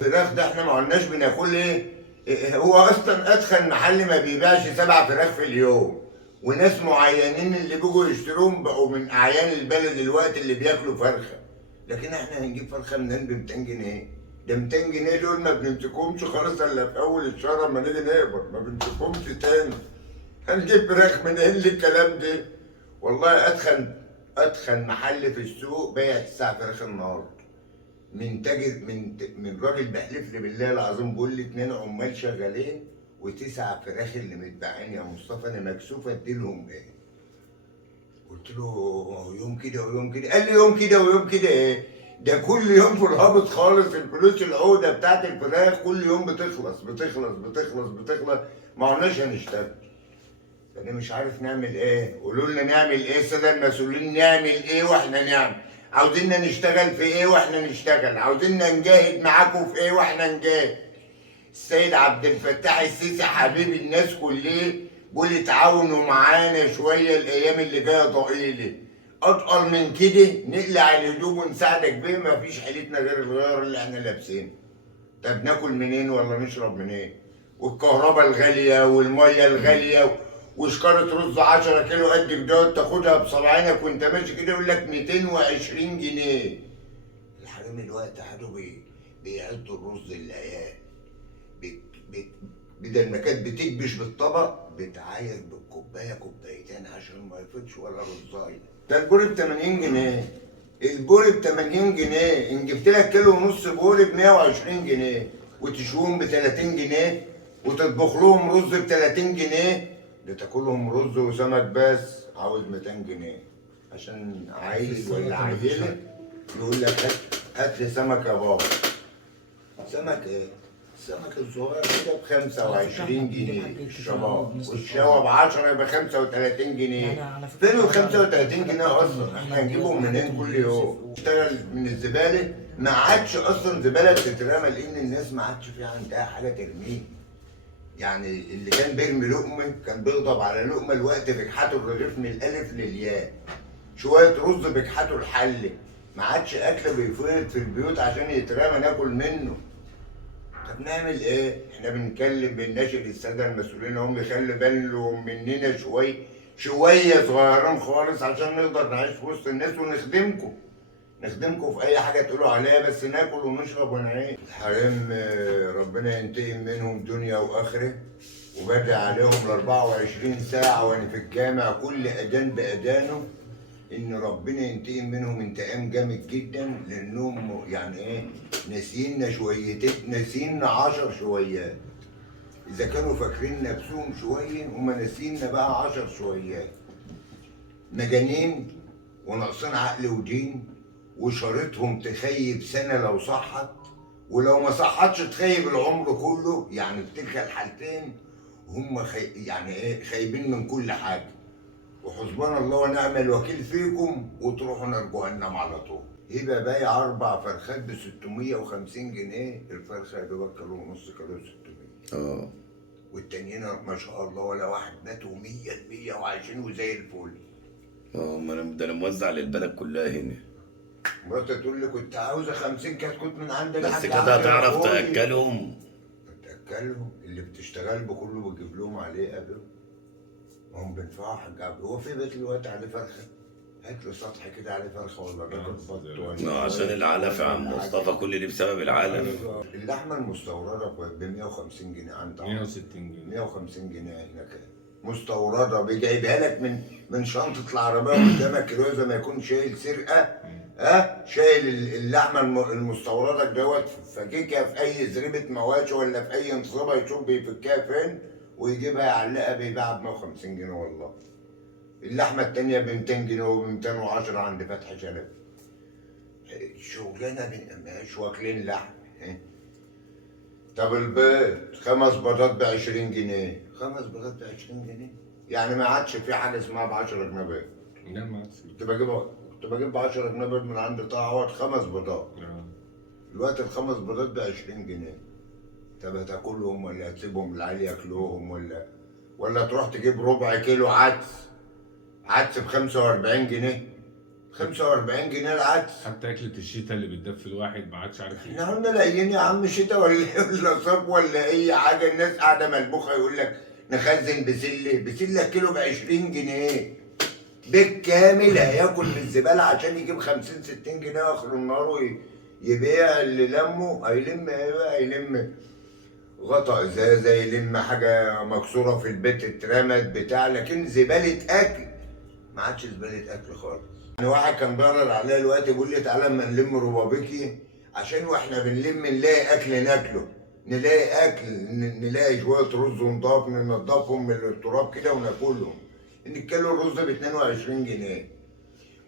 الفراخ ده احنا ما قلناش بناكل ايه؟ هو اصلا ادخل محل ما بيبيعش 7 فراخ في اليوم، وناس معينين اللي بيجوا يشتروهم بقوا من اعيان البلد الوقت اللي بياكلوا فرخه. لكن احنا هنجيب فرخه منين ب 200 جنيه؟ ده 200 جنيه دول ما بنمسكهمش خالص الا في اول الشهر اما نيجي نقبض، ما بنمسكهمش تاني. هنجيب فراخ منين للكلام ده؟ والله ادخل محل في السوق بايع 9 فراخ النهارده، من تاجر من راجل بيحلف لي بالله العظيم، بيقول لي 2 عمال شغالين و9 فراخ اللي متباعين يا مصطفى، انا مكسوف اديلهم ايه؟ قلت له يوم كده ويوم كده. قال لي يوم كده ويوم كده ايه؟ ده كل يوم في الهابط خالص، الفلوس العوده بتاعت الفراخ كل يوم بتخلص بتخلص بتخلص بتخلص، ما عدناش هنشتغل. فانا مش عارف نعمل ايه، قولوا لنا نعمل ايه الساده المسؤولين، نعمل ايه واحنا نعمل؟ عاوزيننا نشتغل في ايه واحنا نشتغل؟ عاوزيننا نجاهد معاكم في ايه واحنا نجاهد؟ السيد عبد الفتاح السيسي حبيب الناس كلها بيقول تعاونوا معانا شويه الايام اللي جايه ضئيله، اتقل من كده نقلع الهدوم ونساعدك بيه، مفيش حيلتنا غير الغيار اللي احنا لابسينه. طب ناكل منين ولا نشرب منين؟ والكهرباء الغالية والمية الغالية، وشكارة رز 10 كيلو قد كده تاخدها بصبعينك وانت ماشي كده يقول لك 220 جنيه. الحريم الوقت حدوا بيعدوا الرز للعيال، بت بت بدل ما كانت بتكبش بالطبق بتعاير بالكوبايه كوبايتين عشان ما يفيضش ولا رزايه. ده البوري ب 80 جنيه، البوري ب 80 جنيه، ان جبت لك كيلو ونص بوري ب 120 جنيه، وتشوهم ب 30 جنيه، وتطبخ لهم رز ب 30 جنيه، ده تاكلهم رز وسمك بس عاوز 200 جنيه. عشان عيل ولا عيله يقول لك هات لي سمك يا بابا. سمك ايه؟ السمك الصغير كده ب 25 جنيه الشباب، والشوا ب 10 ب 35 جنيه. فين ال 35 جنيه اصلا؟ احنا هنجيبهم منين كل يوم؟ اشتغل من الزباله، ما عادش اصلا زباله بتترمى لان الناس ما عادش في عندها حاجه ترميه. يعني اللي كان بيرمي لقمه كان بيغضب على لقمه، الوقت بيكحتوا الرغيف من الالف للياء، شويه رز بيكحتوا الحله، ما عادش اكل بيفيض في البيوت عشان يترمى ناكل منه. طب نعمل ايه؟ احنا بنناشد الساده المسؤولين هم يخلوا بالهم مننا شويه شويه صغيرين خالص عشان نقدر نعيش في وسط الناس ونخدمكم. نخدمكم في اي حاجه تقولوا عليها، بس ناكل ونشرب ونعيش. الحريم ربنا ينتقم منهم دنيا واخره، وبدعي عليهم ال 24 ساعه وانا في الجامع كل اذان باذانه ان ربنا ينتقم منهم انتقام جامد جدا، لانهم يعني ايه، ناسينا شويتين، ناسينا 10 شويات. اذا كانوا فاكرين نفسهم شويه هم ناسينا بقى 10 شويات. مجانين وناقصين عقل ودين، وشريطهم تخيب سنه لو صحت، ولو ما صحتش تخيب العمر كله. يعني في تلك الحالتين هم يعني ايه، خايبين من كل حاجه. وحسبنا الله ونعم الوكيل فيكم، وتروحوا نار جهنم على طول. يبقى بايع 4 فرخات ب 650 جنيه، الفرخه يا دوبك كيلو ونص، كيلو 600. اه والتانيين ما شاء الله ولا واحد ماتوا 100 100 وعايشين وزي الفل. اه، ما انا ده انا موزع للبلد كلها هنا. مراتي تقول لي كنت عاوزه 50 كتكوت من عند بس الحاج كده عمرو هتعرف اخوي. تاكلهم. بتاكلهم اللي بتشتغل بكله بتجيب لهم عليه قبل. ما هم بينفعوا حاج عمرو، هو في بيت الوقت عليه فرخه؟ هات له سطح كده عليه فرخه ولا راجل بط ولا عشان العلف يا عم مصطفى، كل اللي بسبب العلف. اللحمه المستورده ب 150 جنيه عند 160 جنيه 150 جنيه هناك مستورده، بيجيبها لك من شنطه العربيه قدامك كده زي ما يكون شايل سرقه. شايل اللحمه المستورده دوت فكيكها في اي زريبه مواشي ولا في اي نصيبه يشوف بيفكها فين، ويجيبها يعلقها بيبيعها ب 150 جنيه والله. اللحمه التانيه ب 200 جنيه وب 210 عند فتحي شلبي. شغلانه مش واكلين لحم. طب البيض 5 بيضات ب 20 جنيه، 5 بيضات ب 20 جنيه، يعني ما عادش في حاجه اسمها ب 10 جنيه بيض. لا ما عادش. كنت بجيب ب 10 جنيه بيض من عند طه عوض 5 بيضات. آه. دلوقتي ال5 بيضات ب 20 جنيه. طب هتاكلهم ولا هتسيبهم العيال ياكلوهم ولا تروح تجيب ربع كيلو عدس ب 45 جنيه؟ 45 جنيه العدس. حتى اكلة الشتاء اللي بتدفي الواحد ما عادش عارف ايه. احنا قلنا لاقيين يا عم شتا ولا صيف ولا اي حاجه، الناس قاعده ملبوخه يقول لك نخزن بسله كيلو ب 20 جنيه. بالكامل هياكل من الزباله عشان يجيب 50 60 جنيه اخر النهار يبيع اللي لمه. هيلم ايه بقى؟ هيلم غطا ازازه، يلم حاجه مكسوره في البيت اترمت بتاع، لكن زباله اكل ما عادش زباله اكل خالص. يعني واحد كان بيعرض عليا دلوقتي بيقول لي تعالى اما نلم ربابيكي عشان واحنا بنلم نلاقي اكل ناكله، نلاقي اكل، نلاقي شويه رز نضاف ننضفهم من التراب كده وناكلهم. ان الكيلو الرز ب 22 جنيه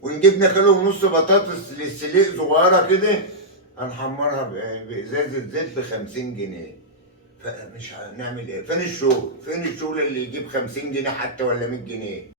ونجيب كيلو ونص بطاطس للسليق صغيره كده هنحمرها بازازه زيت ب 50 جنيه. فمش هنعمل ايه؟ فين الشغل؟ فين الشغل اللي يجيب 50 جنيه حتى ولا 100 جنيه؟